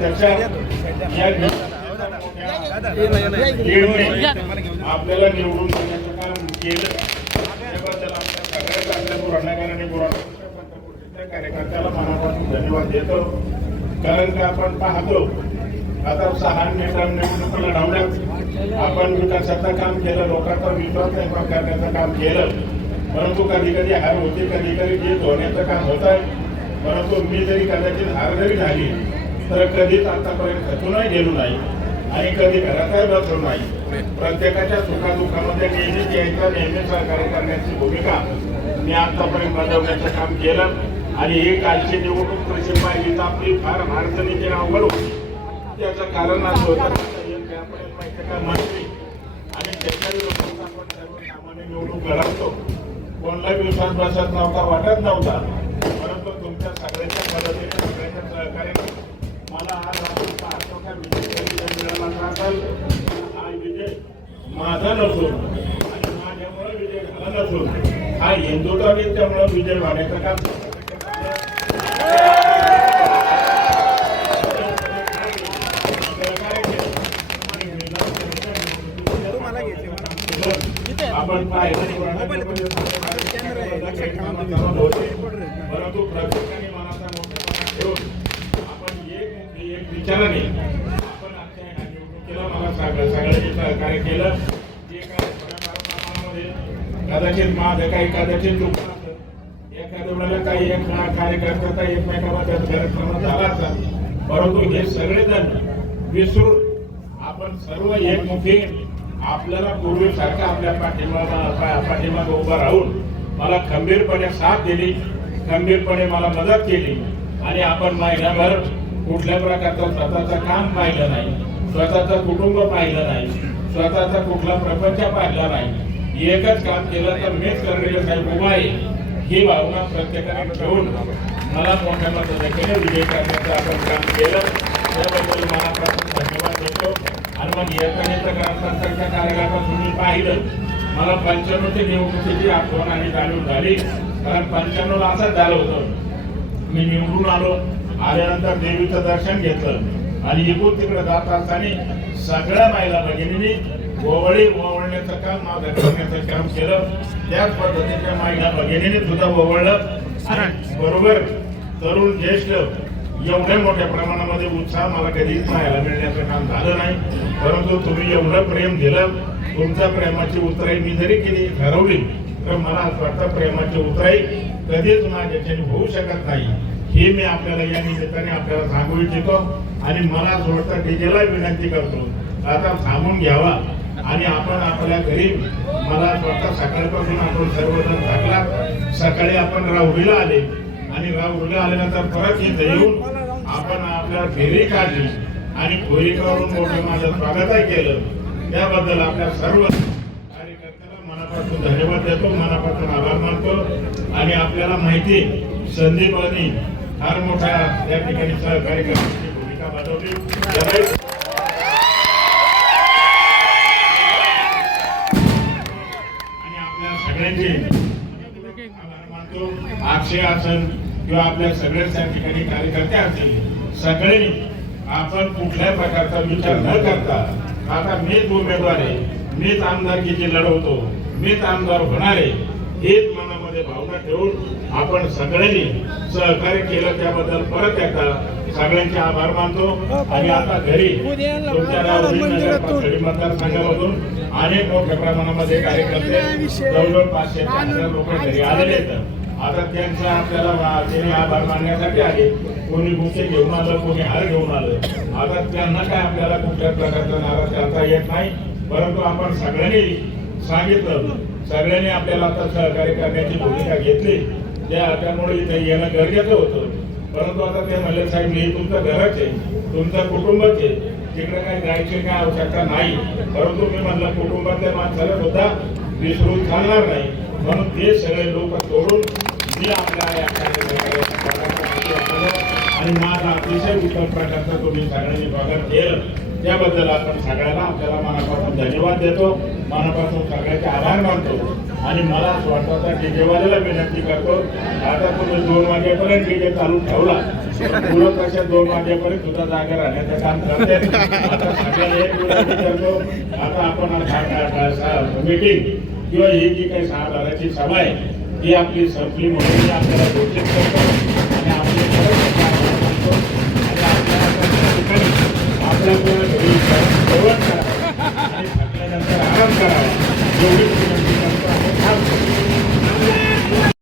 त्याच्या या आपल्याला निवडून देण्याचं काम केलं. त्याबद्दल आमच्या सगळ्याच आपल्या पुराणाकार आणि कार्यकर्त्याला मनापासून धन्यवाद देतो. कारण का आपण पाहतो आता सहा निवडणूक लढवण्यात आपण विकासाचं काम केलं लोकांचा विश्वास निर्माण करण्याचं काम केलं. परंतु कधी कधी हार होते कधी कधी जीत होण्याचं काम होत आहे. परंतु मी जरी कदाचित हार जरी झाली तर कधीच आतापर्यंत खचूनही गेलो नाही आणि कधी घरातही बसलो नाही. प्रत्येकाच्या सुखादुःखामध्ये नेहमीच यायचा नेहमी सहकार्य करण्याची भूमिका मी आतापर्यंत बजावण्याचं काम केलं आणि ही कालची निवडणूक कृषी पाहिजे तर आपली फार अडचणीची अवघड होती त्याचं कारण असं होतं माहिती मंत्री आणि त्याच्या लोकांचा आपण सर्वसामान्य निवडणूक घडवतो कोणलाही विश्वास बसत नव्हता वाटत नव्हता. परंतु तुमच्या सगळ्यांच्या मदतीने सगळ्यांच्या सहकार्याने मला आज आपण पाहतो का विजय कधी जर मिळाला असेल हा विजय माझा नसून आणि माझ्यामुळे विजय झाला नसून हा हिंदुत्व त्यामुळे विजय होण्याचं काम आपण म्हणजे परंतु प्रत्येकाने मनाचा आपण एक एक विचाराने आपण आजच्या ह्या निवडणुकीला मला सगळं सगळ्यांनी सहकार्य केलं. जे काय कदाचित माझं काही कदाचित एखाद्या वेळेला काही एक कार्यकर्ता एकमेकाबद्दल गैरसमज झाला असेल परंतु हे सगळेजण विसरून आपण सर्व एकमुखी आपल्याला पूर्वीसारखं आपल्या पाठिंबा पाठिंबा उभा राहून मला खंबीरपणे साथ दिली खंबीरपणे मला मदत केली आणि आपण महिनाभर कुठल्या प्रकारचं स्वतःचं काम पाहिलं नाही. स्वतःचं कुटुंब पाहिलं नाही स्वतःचा कुठला प्रपंच पाहिला नाही. एकच काम केलं तर मीच करणे साहेब उभा आहे. ही भावना प्रत्येकाने ठेवून मला मोठ्या मताने विजय करण्याचं आपण काम केलं. त्याबद्दल मनापासून धन्यवाद देतो. आणि मग एकनेत्र ग्रामपंचायतच्या कार्यक्रमात तुम्ही पाहिलं. मला पंच्याण्णवची निवडणुकीची आठवण आणि जाणीव झाली. कारण पंच्याण्णवला असंच झालं होतं. मी निवडून आलो. आल्यानंतर देवीचं दर्शन घेतलं. आणि इकडून तिकडे जात असताना सगळ्या महिला भगिनींनी ओवळी ओवळण्याचं काम माझं करण्याचं काम केलं. त्याच पद्धतीच्या महिला भगिनीने सुद्धा ओवळलं. बरोबर तरुण ज्येष्ठ एवढ्या मोठ्या प्रमाणामध्ये उत्साह मला कधीच पाहायला मिळण्याचं काम झालं नाही. परंतु तुम्ही एवढं प्रेम दिलं तुमच्या प्रेमाची उतराई मी जरी केली ठरवली तर मला असं वाटतं प्रेमाची उतराई कधीच माझ्याच्याने होऊ शकत नाही. हे मी आपल्याला या निमित्ताने आपल्याला सांगू इच्छितो आणि मला असं डीजेला विनंती करतो. आता थांबून घ्यावा आणि आपण आपल्या घरी मला स्वतः सकाळपासून आपण सर्वजण थकला. सकाळी आपण राहुरीला आले आणि राहुरीला आल्यानंतर परत इथे येऊन आपण आपल्या फेरी काढली आणि खोरी करून मोठं माझं स्वागतही केलं. त्याबद्दल आपल्या सर्व कार्यकर्त्याला मनापासून धन्यवाद देतो मनापासून आभार मानतो. आणि आपल्याला माहिती संदीपांनी फार मोठा या ठिकाणी सहकार्य करण्याची भूमिका बजावली. आणि आपल्या सगळ्यांचे आभार मानतो. आक्षे असेल किंवा आपल्या सगळ्याच त्या ठिकाणी कार्यकर्ते असतील सगळे आपण कुठल्याही प्रकारचा विचार न करता आता मीच उमेदवार आहे मीच आमदारकीची लढवतो मीच आमदार होणार आहे हेच मनामध्ये भावना ठेवून आपण सगळ्यांनी सहकार्य केलं. त्याबद्दल परत एकदा सगळ्यांचे आभार मानतो. आणि आता घरी मतदारसंघामधून अनेक मोठ्या प्रमाणामध्ये कार्यकर्ते जवळजवळ पाचशे हजार लोक घरी आलेले आहेत. आता त्यांचा आपल्याला त्यांनी आभार मानण्यासाठी आले कोणी बुके घेऊन आलं कोणी हार घेऊन आलं. आता त्यांना काय आपल्याला कुठल्याच प्रकारचा नाराज करता येत नाही. परंतु आपण सगळ्यांनी सांगितलं सगळ्यांनी आपल्याला आता सहकार्य करण्याची भूमिका घेतली. त्या त्यामुळे इथे येणं गरजेचं होतं. परंतु आता ते म्हणले साहेब मी तुमचं घरच आहे. तुमचं कुटुंबच आहे. तिकडे काही जायची काय आवश्यकता नाही. परंतु मी म्हणलं कुटुंबातल्या माणसाला सुद्धा विसरून चालणार नाही. म्हणून ते सगळे लोक सोडून मी आपल्या आणि माझा अतिशय उत्तम प्रकारचा तुम्ही सगळ्यांनी स्वागत केलं त्याबद्दल आपण सगळ्यांना आपल्याला मनापासून धन्यवाद देतो. मनापासून सगळ्याचे आभार मानतो. आणि मला स्वतःचा डीजेवाल्याला विनंती करतो आता तुम्ही दोन वाजेपर्यंत डीजे चालू ठेवला. मुलं तशा दोन वाजेपर्यंत सुद्धा जागा राहण्याचं काम करते. आता सगळ्याला एक आता आपण मीटिंग किंवा ही जी काही सहा बाराची सभा आहे ती आपली संपली म्हणून आपल्याला घोषित करतो. आणि आपली आपल्या